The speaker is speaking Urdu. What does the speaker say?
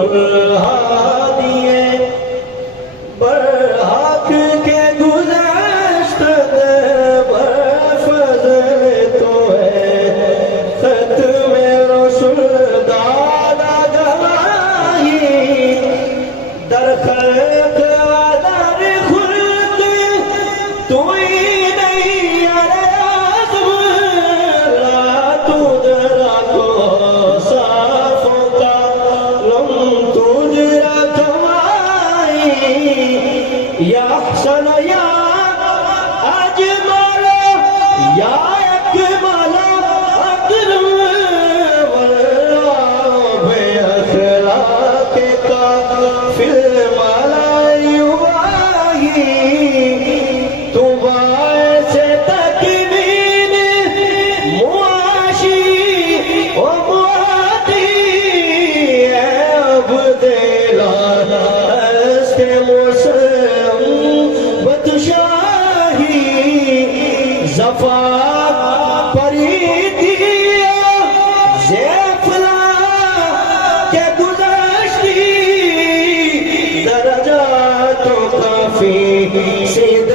الہادی برحق کے گزشت برفضل تو ہے ختم رسول دادا گواہی در خلق و در خلق تو ہی نہیں عزم لا تدرا کو صاف کا لم تجرا کمائی یا حسن یا اجمل یا اکمل اکرم واللہ بے اخلاق کا فی الملائی یباہی تو باعث تکوین معاشی و معادی اے عبد الہست مسلم بدشاہی زفاق پریدی زیفلا کے گزشتی درجات کافی سید